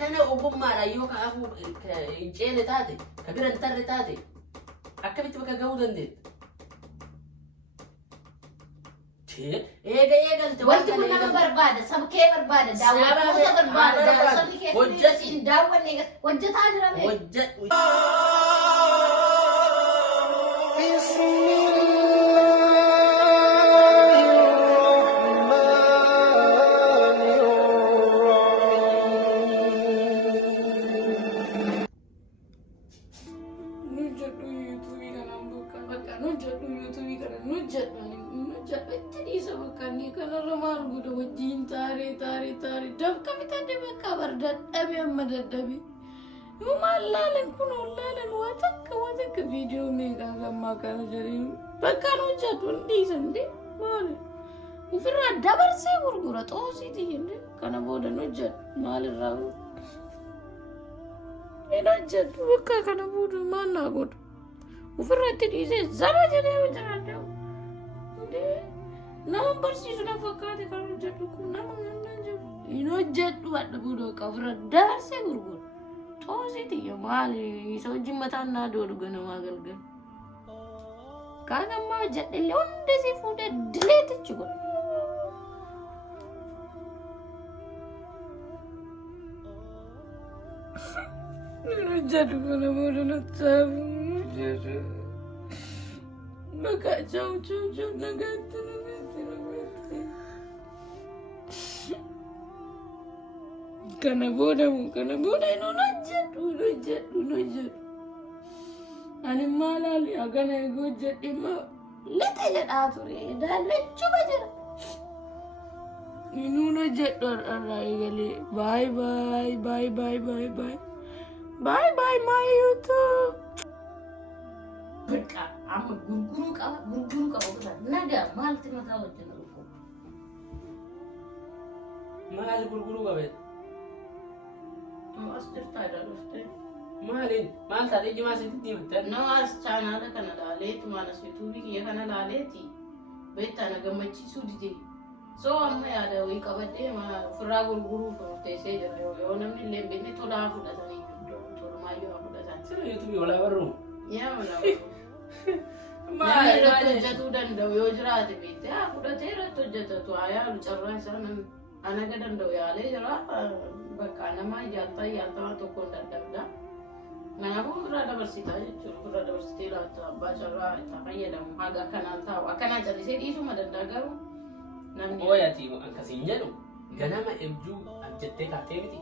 kana ogummaadha yoo ka'amu hin ceene taate ka bira hin tarre taate akkamitti bakka ga'uu dandeetta? Eegalte wanti kun nama barbaada sabkee barbaada daawwattoota barbaada sabni kee hojjetiin daawwanne hojjetaa jira mee dadhabe maalaaleen kun olaaleen waa takka viidiyoo meeqaa gammaa kana jedhanii bakka hojjetu hin dhiisande maali ofirraa dabarsee gurgura xoosiiti jenne kana booda hojjetu maalirraa hin hojjetu bakka kana booda maal naa godhu ofirratti dhiisee zaba jedhee hojjetaadha nama barsiisu na fakkaate kan hojjetu kun nama hin hojjetu adda booda qabra dabarsee gurgura xoosiiti maali isa wajjin mataan naa doodhu ganamaa galgal kaan ammaa hojjedhellee hunda si fuudhee dileetichi godha hojjetu kana booda nattaafu hojjetu bakka chau nagaatti kana booda hin hojjetu ani maalaali agana eeguu hojjedhima lixa jedhaa ture daallachuma jira hin hojjedhu har'arraa eegalee bye my YouTube Berka amma gurguru qaba naga maalti mataa wajjin dhufu maal gurguru qabe master taayidha dhufte maalin maal taatee jimaa sitti himte no as chaanaala kana laaleeti maanas yuutuubii kiyya kana laaleeti beektaa na gammachiisuu dide soo amma yaada wayii qabadhee ofirraa gurguruuf murteessee jira yoo namni illee beekne tolaa fudhatanii tolumaayyoo fudhatan sira yuutuubii walaa barruu yaa walaa maal irratti hojjetuu danda'u yoo jiraate beekte fudhatee irratti hojjetatu yaalu carraa isaa anaga danda'u yaalee jira bakka namaa yaaltaa tokkoon dadhabda kanaafuu irraa dabarsitaa jechuudha irraa dabarsitee laata abbaa carraa itti fayyadamu haga akkanaan taa'u akkanaa callisee dhiisuma danda'a garuu namni ooyati akkasiin jedhu ganama ibjuu abjettee kaatee miti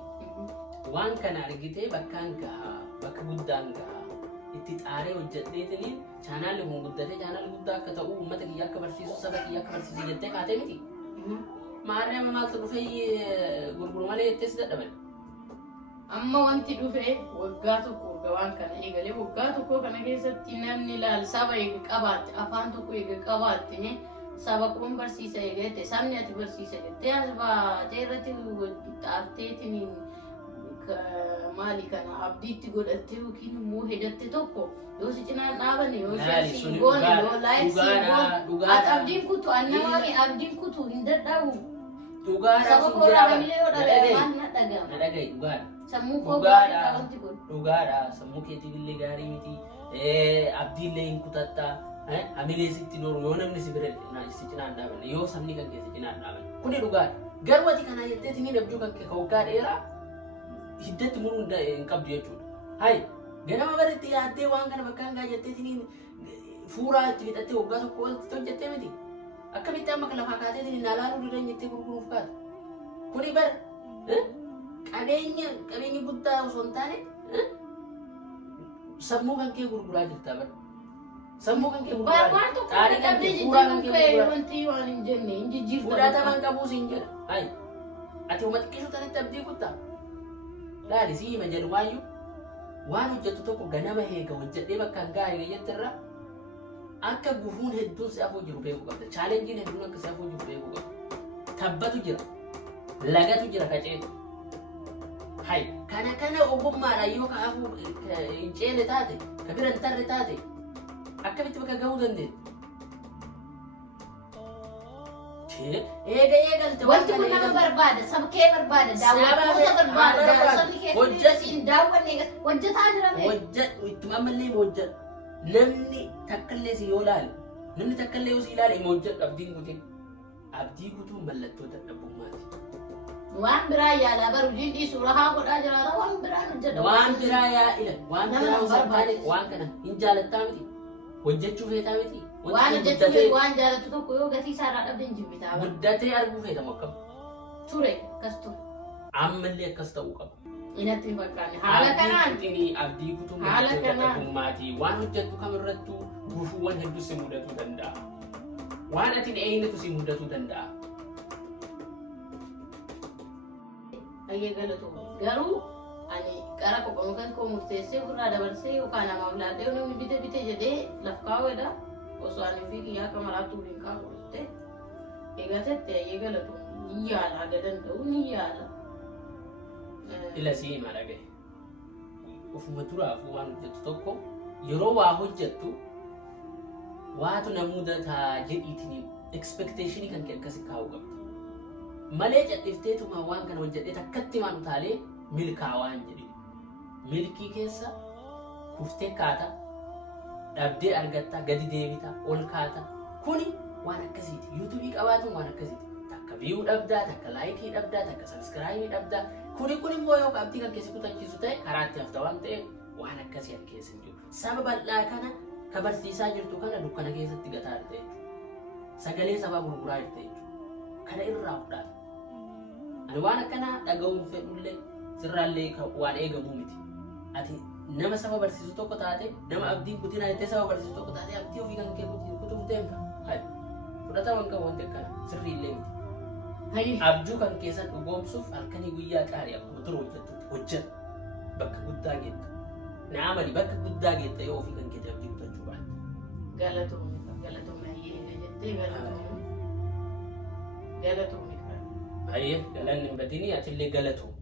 waan kana argitee bakkaan gahaa bakka guddaan gahaa itti xaaree hojjedheetiniin chaanaalli kun guddatee chaanaalli guddaa akka ta'u uummata kiyya akka barsiisu saba kiyya akka barsiisu jettee kaatee miti maarree maaltu dhufee gurguru malee jettees dadhaban amma wanti dhufee waggaa tokko waan kana eegalee waggaa tokko kana keessatti namni laal saba eega qabaatte afaan tokko eega qabaatte saba kun barsiisa eegate sabni ati barsiisa jettee as baatee irratti xaarteetiin maali kana abdiitti godhattee yookiin immoo hedatte tokko yoo si cinaan dhaabane yoo si goone yoo laayisii ati abdiin kutu annamaani abdiin kutu hin dadhabu dhugaadhaa saba kooraalee yoo dhabe waan na dhagama dhagaye dhugaadha sammuu koo gaarii wanti kun dhugaadha sammuu keetiif illee gaarii miti abdiillee hin kutatta amilee sitti nooru yoo namni si bira si cinaan dhaabanne yoo sabni kan keessa cinaan dhaabanne kuni dhugaadha garuu ati kana jetteetiin hin abjuu kan waggaa dheeraa hiddatti muruu hin qabdu jechuudha hayi ganama baritti yaaddee waan kana bakkaan gaa jetteetiin fuuraa itti fixattee waggaa tokko walitti hojjettee miti akkamitti amma lafaa kaateetiin hin alaaluu didan jettee gurguruuf kaata kuni bara qabeenya guddaa osoo hin taane sammuu kan kee gurguraa jirta bara sammuu kan kee gurguraa xaarii kan kee fuuraa kan kee gurguraa wanti waan hin jenne hin jijjiirta fudhataman qabuus hin jedha hayi ati uma xiqqeessu tanitti abdii kuttaa laali si hima jedhumaayyuu waan hojjettu tokko ganama heega hojjedhee bakkaan gaa eega jettirra akka gufuun hedduun si afuu jiru beekuu qabda chaalenjiin hedduun akka si afuu jiru beekuu qabda tabbatu jira lagatu jira kaceetu hayi kana ogummaadha yoo ka afuu hin ceene taate ka bira hin tarre taate akkamitti bakka gahuu dandeenya eegalte wanti kun nama barbaada sabkee barbaada daawwattoota barbaada sabni kee daawwanne hojjetaa jira mee? Ittuma ammallee hojjedha. Namni takkallee si yoo ilaale, namni takkallee yoo si ilaale ima hojjedhu abdiin kutin. Abdii kutuun mallattoo dadhabummaati. Waan biraa yaalaa baru jiidhii suura haa godhaa jiraata waan biraa hojjedha. Waan biraa yaa ila waan biraa osoo waan kana hin jaalattaa miti. Hojjechuu feetaa miti. Waan hojjechuu waan jaalattu tokko yoo gatii isaarraa dhabde hin jibbitaa. Guddatee arguu feetamu akkam. Ture akkas ture. Ammallee akkas ta'uu qaba. Inatti hin fakkaanne haala kanaan abdii kutuun mallattoo dadhabummaati. Waan hojjettu kamirrattuu gufuuwwan hedduu si mudatuu danda'a. Waan ati eenyutu si mudatuu danda'a. Ayyee galatu garuu ani qara qoqqoon kan koo murteessee ofirraa dabarsee yookaan namaaf laadhee namni bite jedhee laf kaawwedha osoo ani fi kiyyaa akka maraattuu hin kaawwatte eegatetti ayyee galatu ni yaala aga danda'u ni yaala. Ila sii hima dhagaye. Ofuma duraafuu waan hojjettu tokko yeroo waa hojjettu waatu na mudataa jedhiitiin expectationii kan kee akkasi kaa'uu qabda. Malee cadhifteetuma waan kana hojjedhee takkatti waan utaalee milkaa'aa hin jedhin. Milkii keessa kuftee kaata, dhabdee argatta, gadi deebita, ol kaata. Kuni waan akkasiiti. YouTube'ii qabaatuun waan akkasiiti. Takka view dhabdaa, takka laayikii dhabdaa, takka subscribe dhabdaa. Kuni immoo yoo qabdii kan keessi kutachiisu ta'e karaatti hafta waan ta'eef waan akkasii kan keessa hin jiru. Saba bal'aa kana ka barsiisaa jirtu kana dukkana keessatti gataa jirte jechuudha. Sagalee sabaa gurguraa jirte jechuudha. Kana irraa fudhaa. Ani waan akkanaa dhaga'uun fedhullee sirraallee waan eegamu miti. Ati nama saba barsiisu tokko taate, nama abdiin kutina jettee saba barsiisu tokko taate abdii ofii kan kee kutuuf deemta. Fudhataman qabu wanti akkana sirriillee miti. Abjuu kan keessan dhugoomsuuf halkanii guyyaa qaarii akkuma ture hojjeta. Bakka guddaa geetta. Naamani bakka guddaa geetta yoo ofii kan kee abdii kutachuu baate. Galatoomni jettee galatoomni. Ayyee galanni hin badini atillee galatoom.